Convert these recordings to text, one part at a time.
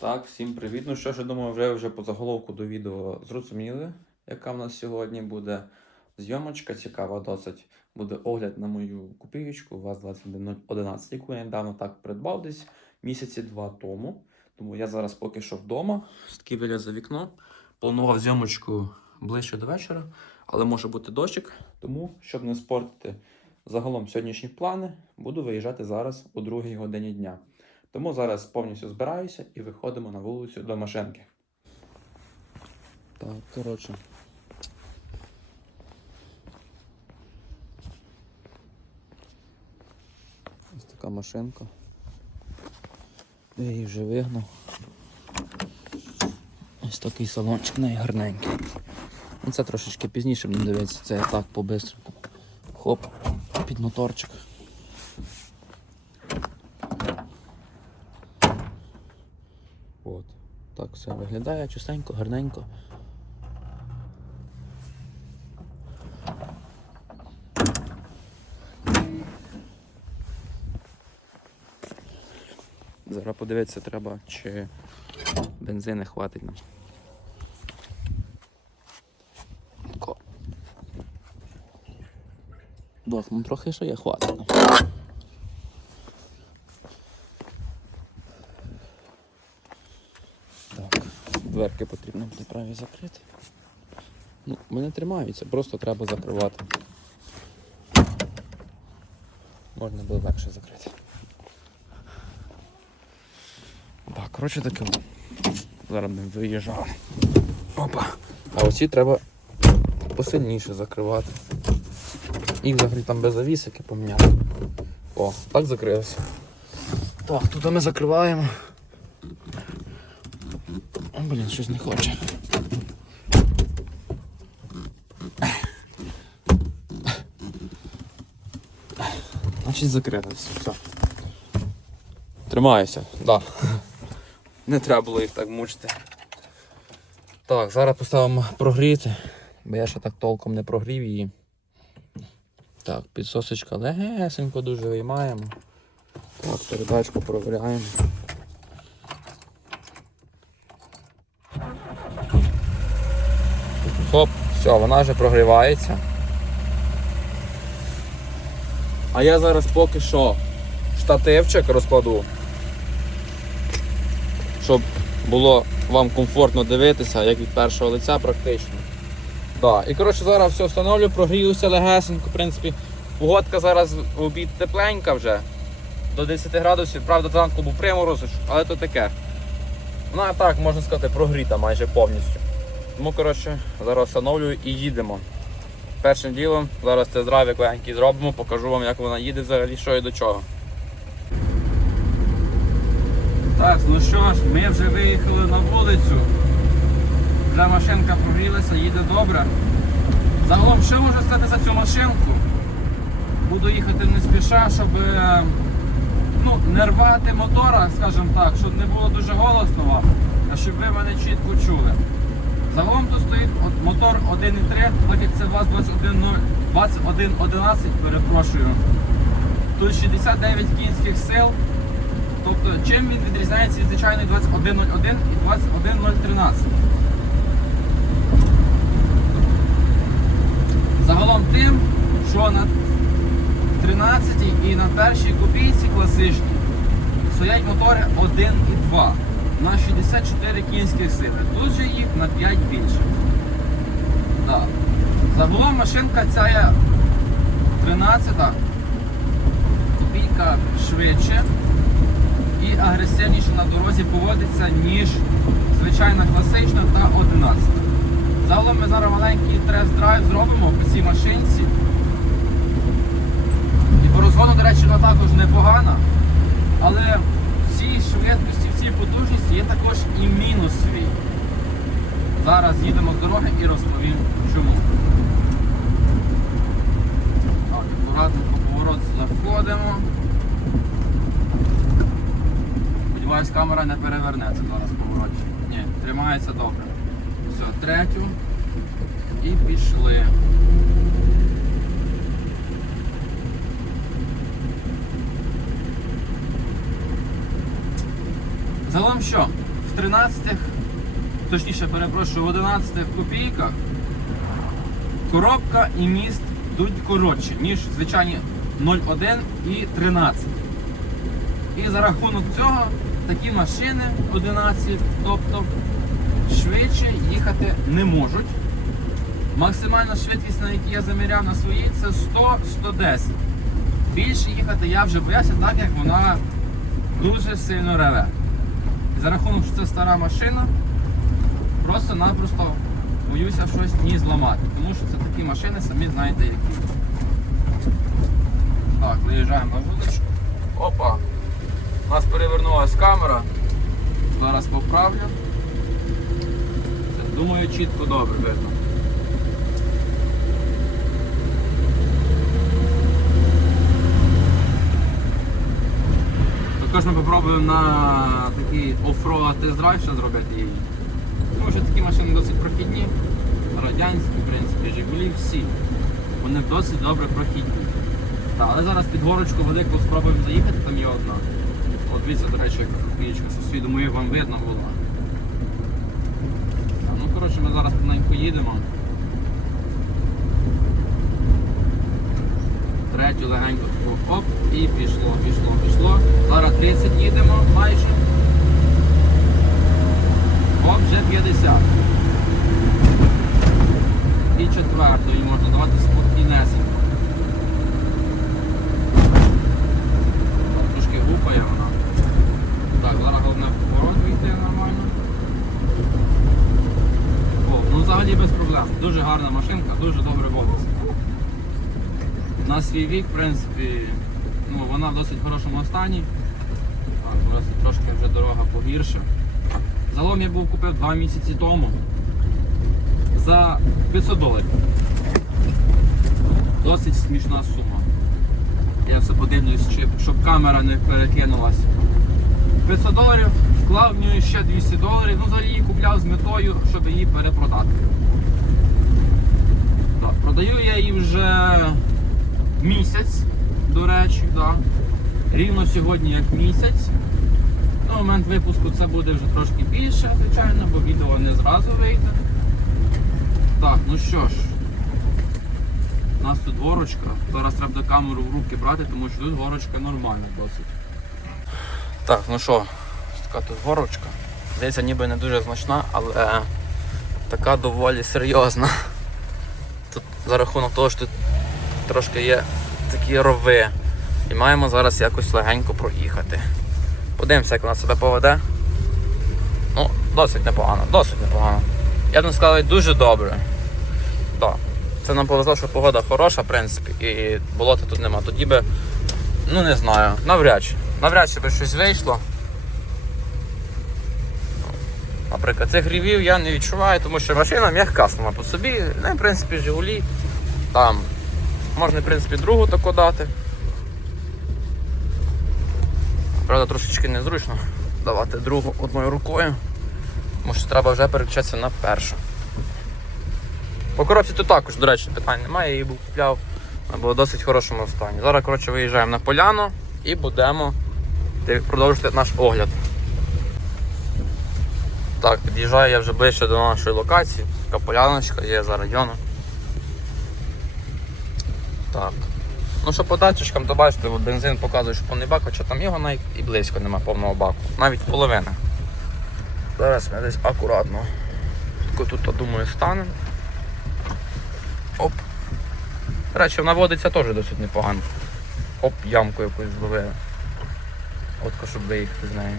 Так, всім привіт. Ну що ж, я думаю, вже, вже по заголовку до відео зрозуміли, яка в нас сьогодні буде зйомочка, цікава досить. Буде огляд на мою копієчку ВАЗ-2111, яку я недавно так придбав десь місяці два тому. Тому я зараз поки що вдома, такий вигляд за вікно. Планував зйомочку ближче до вечора, але може бути дощик. Тому, щоб не спортити загалом сьогоднішні плани, буду виїжджати зараз о 2 годині дня. Тому зараз повністю збираюся і виходимо на вулицю до машинки. Так, коротше. Ось така машинка. Я її вже вигнав. Ось такий салончик найгарненький. Ну це трошечки пізніше мені дивиться, це я так по-бистреньку. Хоп, під моторчик. От. Так все виглядає чистенько, гарненько. Зараз подивитися треба, чи бензини хватить нам. Тако. Ну трохи ще є хватить дверки потрібно буде праві закрити. Ну, вони тримаються, просто треба закривати. Можна буде легше закрити. Так, коротше таке. Зараз ми виїжджали. Опа. А оці треба посильніше закривати. Їх взагалі там без завісики поміняти. О, так закрилося. Так, тут ми закриваємо. О, блін, щось не хоче. Значить закрилося. Все. Тримаюся, так. Да. Не треба було їх так мучити. Так, зараз поставимо прогріти, бо я ще так толком не прогрів її. Так, підсосочка легесенько дуже виймаємо. Так, передачку провіряємо. Хоп, все, вона вже прогрівається. А я зараз поки що штативчик розкладу, щоб було вам комфортно дивитися, як від першого лиця практично. Да. І коротше зараз все встановлю, прогріюся легесенько, в принципі. Погодка зараз в обід тепленька вже. До 10 градусів, правда, зранку був приморозок, але то таке. Вона так, можна сказати, прогріта майже повністю. Тому, коротше, зараз встановлюю і їдемо. Першим ділом зараз це драйв який зробимо, покажу вам, як вона їде взагалі, що і до чого. Так, ну що ж, ми вже виїхали на вулицю. Вже машинка прогрілася, їде добре. Загалом, що можу сказати за цю машинку? Буду їхати не спіша, щоб е, ну, не рвати мотора, скажімо так, щоб не було дуже голосно вам, а щоб ви мене чітко чули. Загалом тут стоїть от мотор 1.3, так це ВАЗ 2111, перепрошую. Тут 69 кінських сил. Тобто чим він відрізняється від звичайної 2101 і 21013? Загалом тим, що на 13 і на першій копійці класичній стоять мотори 1 і 2 на 64 кінських сили. Тут же їх на 5 більше. Так. Загалом машинка ця є 13 копійка швидше і агресивніше на дорозі поводиться, ніж звичайна класична та 11. Загалом ми зараз маленький тест-драйв зробимо по цій машинці. І по розгону, до речі, вона також непогана. Але в цій швидкості, в цій потужності є також і мінус свій. Зараз їдемо з дороги і розповім чому. Так, акуратно по поворот заходимо. Сподіваюсь, камера не перевернеться зараз в повороті. Ні, тримається добре. Все, третю. І пішли. Загалом що? В 13, точніше перепрошую, в 11 копійках коробка і міст йдуть коротше, ніж звичайні 0,1 і 13. І за рахунок цього такі машини 11, тобто швидше їхати не можуть. Максимальна швидкість, на якій я заміряв на своїй, це 100-110. Більше їхати я вже боявся, так як вона дуже сильно реве. За рахунок, що це стара машина, просто-напросто боюся щось ній зламати. Тому що це такі машини, самі знаєте які. Так, виїжджаємо на вуличку. Опа! У нас перевернулася камера. Зараз поправлю. Думаю, чітко добре видно. Також ми попробуємо на такий оффроад тест-драйв ще зробити її. Тому що такі машини досить прохідні. Радянські, в принципі, Жигулі всі. Вони досить добре прохідні. Так, але зараз під горочку велику спробуємо заїхати, там є одна. От дивіться, до речі, яка копієчка сусіду, думаю, вам видно було. Так, ну коротше, ми зараз по неї поїдемо. Третю легенько таку оп і пішло, пішло, пішло. Зараз 30 їдемо майже. Оп, вже 50. І четверту їй можна давати спокійнесенько. Трошки гупає вона. Так, зараз головне в поворот нормально. О, ну взагалі без проблем. Дуже гарна машинка, дуже добре водиться. На свій вік, в принципі, ну, вона в досить хорошому стані. Так, трошки вже дорога погірше. Залом я був купив 2 місяці тому за 500 доларів. Досить смішна сума. Я все подивлюсь, щоб камера не перекинулась. 500 доларів, вклав в нього ще 200 доларів, ну взагалі її купляв з метою, щоб її перепродати. Так, продаю я її вже місяць, до речі, да. рівно сьогодні як місяць. На момент випуску це буде вже трошки більше, звичайно, бо відео не зразу вийде. Так, ну що ж, у нас тут горочка. Зараз треба буде камеру в руки брати, тому що тут горочка нормальна досить. Так, ну що, така тут горочка. Здається, ніби не дуже значна, але така доволі серйозна. Тут за рахунок того, що тут трошки є такі рови. І маємо зараз якось легенько проїхати. Подивимося, як вона себе поведе. Ну, досить непогано, досить непогано. Я б не сказав, дуже добре. Так. Це нам повезло, що погода хороша, в принципі, і болота тут нема. Тоді би, ну не знаю, навряд чи. Навряд чи би щось вийшло. Наприклад, цих грівів я не відчуваю, тому що машина м'яка сама по собі. Ну, в принципі, Жигулі. Там можна, в принципі, другу таку дати. Правда, трошечки незручно давати другу одною рукою. Що треба вже переключатися на першу. По коробці тут також, до речі, питань немає, я її був купляв, вона була в досить хорошому стані. Зараз коротше, виїжджаємо на поляну і будемо ти- продовжувати наш огляд. Так, під'їжджаю я вже ближче до нашої локації. Така поляночка є за районом. Так. Ну що по датчикам, то бачите, бензин показує, що повний бак, хоча там його навіть і близько немає повного баку. Навіть половина. Зараз ми десь акуратно. Тут, думаю, станемо. Оп. До речі, вона водиться теж досить непогано. Оп, ямку якусь зловили. Отко, щоб виїхати з нею.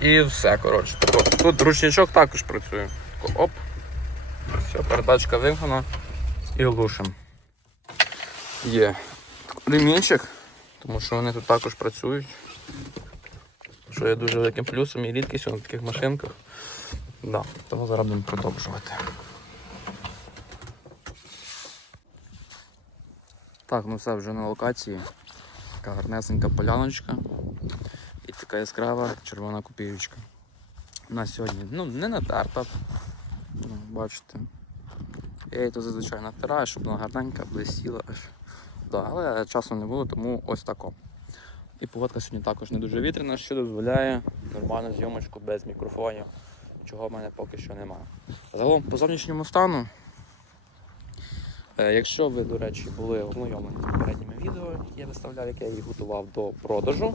І все, коротше. Тут ручничок також працює. Оп. Все, передачка вимкнена і глушимо. Є ремінчик, тому що вони тут також працюють. Що є дуже великим плюсом і рідкістю на таких машинках. Да, тому зараз будемо продовжувати. Так, ну все вже на локації. Така гарнесенька поляночка і така яскрава червона копіючка. На сьогодні ну, не натерта. Ну, бачите. Я її то зазвичай натираю, щоб вона гарненька блистіла. Да, але часу не було, тому ось тако. І погодка сьогодні також не дуже вітряна, що дозволяє нормальну зйомочку без мікрофонів, чого в мене поки що немає. Загалом по зовнішньому стану, е, якщо ви, до речі, були ознайомлені з попередніми відео, які я виставляв, яке я їх готував до продажу,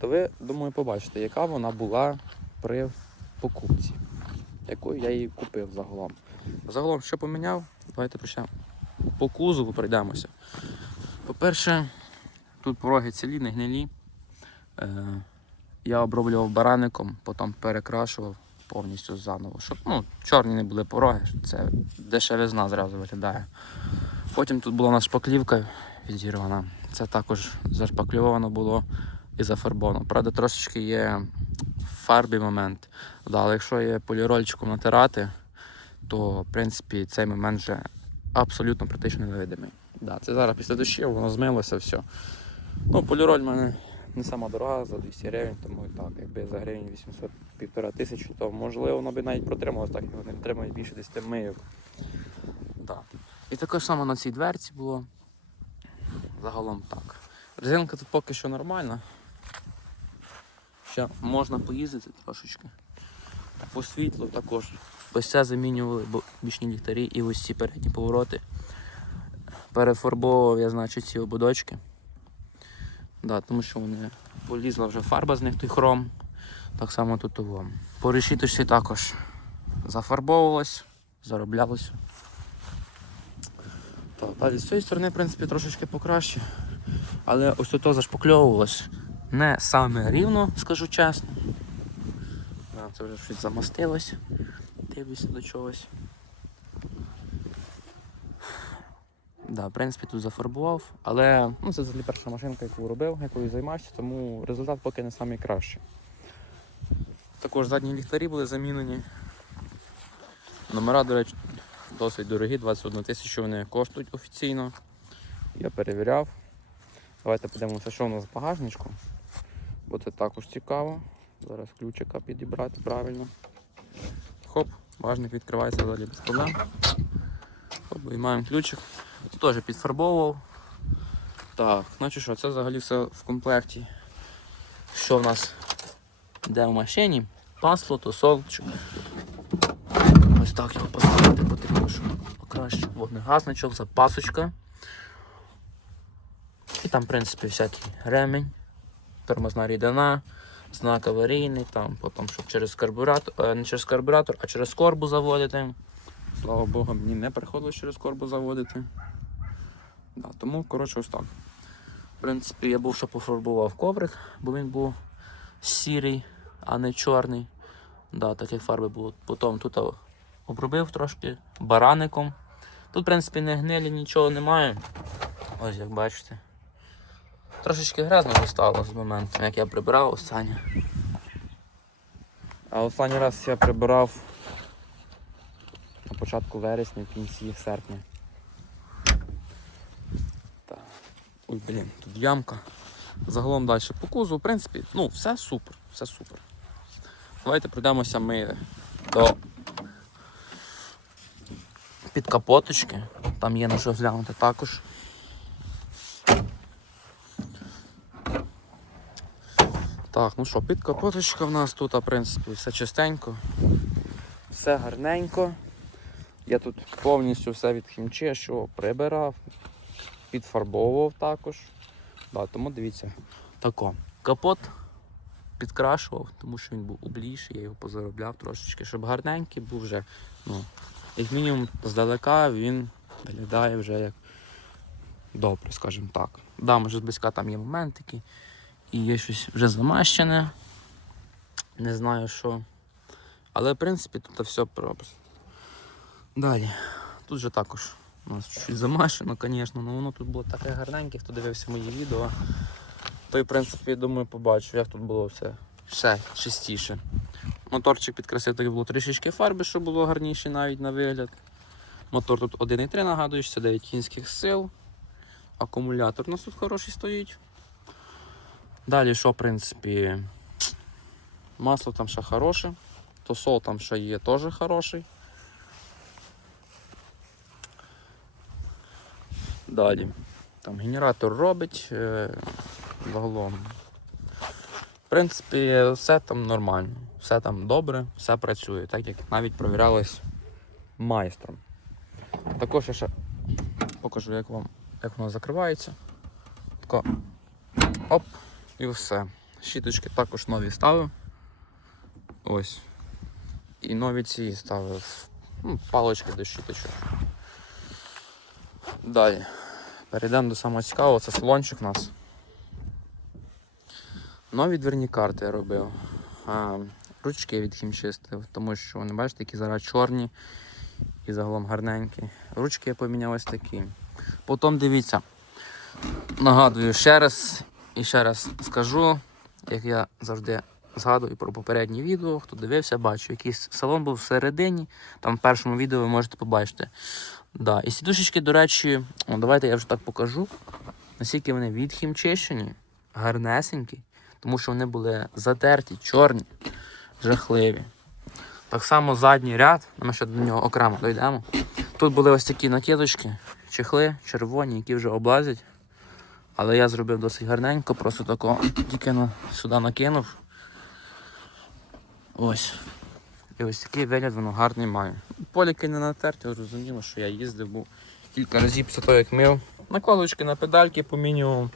то ви, думаю, побачите, яка вона була при покупці, якою я її купив загалом. Загалом, що поміняв, давайте почнемо. По кузову пройдемося. По-перше, тут пороги цілі, не гнилі. Е, я оброблював бараником, потім перекрашував повністю заново, щоб ну, чорні не були пороги, це дешевизна зразу виглядає. Потім тут була нас шпаклівка відірвана. Це також зашпакльовано було і зафарбовано. Правда, трошечки є фарбі момент. Але якщо є полірольчиком натирати, то в принципі цей момент вже абсолютно практично невидимий. Да, це зараз після дощів воно змилося все. Ну, поліроль в мене не сама дорога за 200 гривень, тому і так, якби за гривень 800 півтора тисячі, то можливо воно би навіть протрималось, так його не тримають більше 10 мийок. Да. І також само на цій дверці було. Загалом так. Резинка тут поки що нормальна. Ще можна поїздити трошечки. По світлу також. Ось це замінювали бічні ліхтарі і ось ці передні повороти. Перефарбовував я, значить, ці ободочки. Да, тому що вони полізла вже фарба з них той хром. Так само тут того. По решіточці також зафарбовувалось, зароблялося. Далі з цієї сторони, в принципі, трошечки покраще. Але ось тут зашпакльовувалось не саме рівно, скажу чесно. Це вже щось замастилось. Дивлюся до чогось. Да, в принципі, тут зафарбував, але ну, це взагалі перша машинка, яку робив, якою займався, тому результат поки не найкращий. Також задні ліхтарі були замінені. Номера, до речі, досить дорогі, 21 тисячу вони коштують офіційно. Я перевіряв. Давайте подивимося, що у нас в багажничку, бо це також цікаво. Зараз ключика підібрати правильно. Хоп, багажник відкривається взагалі без проблем. Хоп, виймаємо ключик. Тут теж підфарбовував. Так, значить що, це взагалі все в комплекті. Що в нас йде в машині? Масло, тусовчик. Ось так його поставити потрібно, щоб краще вогнегасничок, запасочка. І там, в принципі, всякий ремень, тормозна рідина, знак аварійний, там, потім, щоб через карбюратор, е, не через карбюратор, а через корбу заводити. Слава Богу, мені не приходилось через корбу заводити. Да, тому, коротше, ось так. В принципі, я був ще пофарбував коврик, бо він був сірий, а не чорний. Да, так фарби було. Потім тут обробив трошки бараником. Тут, в принципі, не гнилі, нічого немає. Ось як бачите. Трошечки грязно вже стало з моменту, як я прибирав останнє. А останній раз я прибирав на початку вересня, в кінці серпня. Так. Ой, блін, тут ямка. Загалом далі по кузову, в принципі, ну, все супер, все супер. Давайте пройдемося ми до підкапоточки. Там є на що глянути також. Так, ну що, підкапоточка в нас тут, в принципі, все чистенько, все гарненько. Я тут повністю все відхімчишував, прибирав, підфарбовував також. Да, тому дивіться, тако. Капот підкрашував, тому що він був обліший, я його позаробляв трошечки, щоб гарненький був вже. Ну, як мінімум здалека він виглядає вже як добре, скажімо так. Да, може зблизька там є моментики. І є щось вже замащене. Не знаю що. Але в принципі тут все просто. Далі. Тут же також у нас щось замащено, звісно, але воно тут було таке гарненьке, хто дивився мої відео. Той, в принципі, думаю, побачив, як тут було все ще чистіше. Моторчик підкрасив, так було трішечки фарби, щоб було гарніше навіть на вигляд. Мотор тут 1,3 нагадую, 69 кінських сил. Акумулятор у нас тут хороший стоїть. Далі що, в принципі, масло там ще хороше, тосол там ще є теж хороший. Далі. Там генератор робить, е, загалом. В принципі, все там нормально, все там добре, все працює, так як навіть провірялось майстром. Також я ще покажу, як вам як воно закривається. Тако. Оп, і все. Щіточки також нові ставив. Ось. І нові ці ставив. Ну, палочки до щіточок. Далі. Перейдемо до самого цікавого, це салончик у нас. Нові дверні карти я робив. А, ручки від хімчистив, тому що вони бачите, які зараз чорні і загалом гарненькі. Ручки я поміняв ось такі. Потім дивіться, нагадую ще раз і ще раз скажу, як я завжди згадую про попереднє відео, хто дивився, бачу, якийсь салон був всередині, там в першому відео ви можете побачити. Да. І сідушечки, до речі, о, давайте я вже так покажу, наскільки вони відхімчищені, гарнесенькі, тому що вони були затерті, чорні, жахливі. Так само задній ряд, ми ще до нього окремо дійдемо. Тут були ось такі накидочки, чехли червоні, які вже облазять. Але я зробив досить гарненько, просто тако тільки на, сюди накинув. Ось. І ось такий вигляд воно гарний має. Поліки не натерті, зрозуміло, що я їздив, був кілька разів після того, як мив. Накладочки на педальки по мінімуму.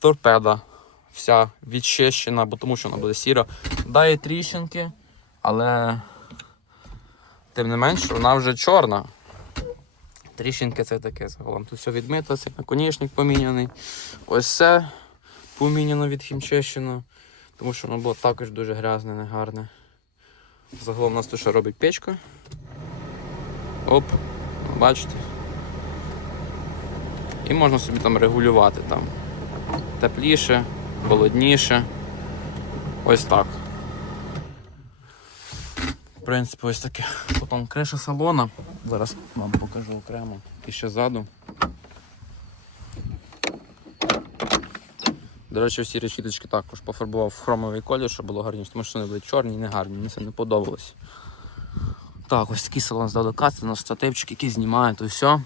Торпеда вся відчищена, бо тому що вона буде сіра. Дає тріщинки, але тим не менш вона вже чорна. Тріщинки це таке загалом. Тут все відмито, це наконечник поміняний. Ось це поміняно відхімчищено, тому що воно було також дуже грязне, негарне. Загалом у нас тут ще робить печка. Оп, бачите. І можна собі там регулювати там. Тепліше, холодніше. Ось так. Принципі, ось таке. Потім криша салона. Зараз вам покажу окремо. І ще ззаду. До речі, всі решіточки також пофарбував в хромовий колір, щоб було гарніше, тому що вони були чорні і не гарні, мені це не подобалось. Так, ось такий салон здалека, це наш стативчик, який знімає то все.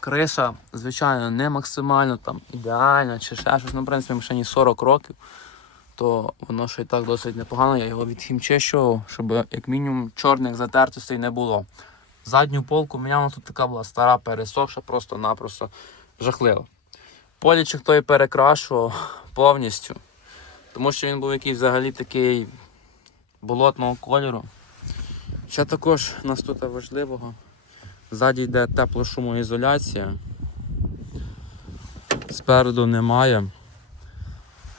Криша, звичайно, не максимально там ідеальна чи ще щось. Ну, в принципі, машині 40 років, то воно ще й так досить непогано. Я його відхімчищував, щоб як мінімум чорних затертостей не було. Задню полку у мене тут така була стара, пересохша, просто-напросто жахливо. Полічик той перекрашував повністю, тому що він був якийсь взагалі такий болотного кольору. Ще також у нас тут важливого. Ззаді йде теплошумоізоляція. Спереду немає.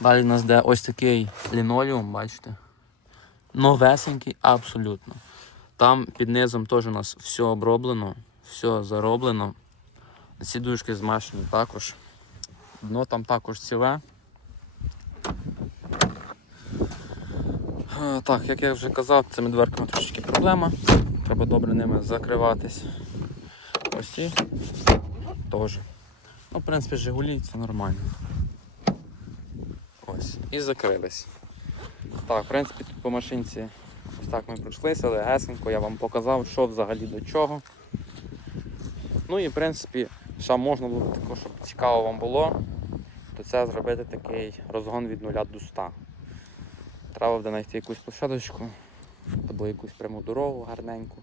Далі у нас йде ось такий лінолеум, бачите. Новесенький абсолютно. Там під низом теж у нас все оброблено, все зароблено. Сідушки змащені також. Дно там також ціле. Так, як я вже казав, цими дверками трошечки проблема. Треба добре ними закриватись. Ось ці теж. Ну, в принципі, Жигулі це нормально. Ось. І закрились. Так, в принципі, тут по машинці ось так ми пройшлися, але гесенько я вам показав, що взагалі до чого. Ну і в принципі, ще можна було також, щоб цікаво вам було, то це зробити такий розгон від 0 до 100. Треба буде знайти якусь площадочку або якусь пряму дорогу гарненьку,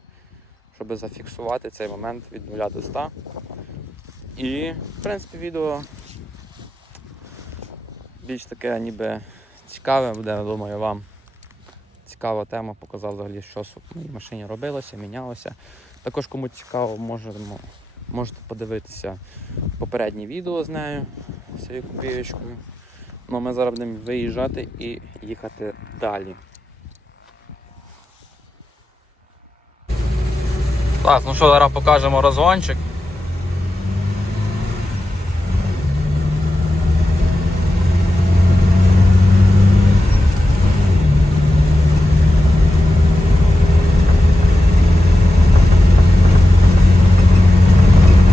щоб зафіксувати цей момент від 0 до 100. І, в принципі, відео більш таке ніби цікаве буде, думаю, вам цікава тема, показав взагалі, що в моїй машині робилося, мінялося. Також кому цікаво, можемо, можете подивитися попереднє відео з нею, з цією копієчкою. Ну, ми зараз будемо виїжджати і їхати далі. Так, ну що, зараз покажемо розгончик.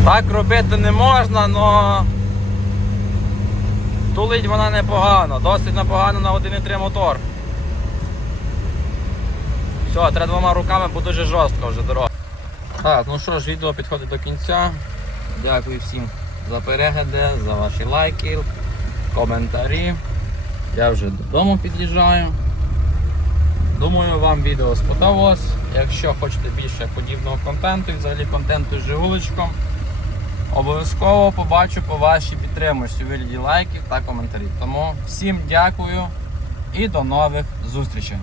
Так робити не можна, але тулить вона непогано, досить непогано на 1,3 мотор. Все, треба двома руками, бо дуже жорстко вже дорога. Так, ну що ж, відео підходить до кінця. Дякую всім за перегляди, за ваші лайки, коментарі. Я вже додому під'їжджаю. Думаю, вам відео сподобалось. Якщо хочете більше подібного контенту і взагалі контенту з Жигулечком, обов'язково побачу по вашій підтримці у вигляді лайків та коментарів. Тому всім дякую і до нових зустрічей!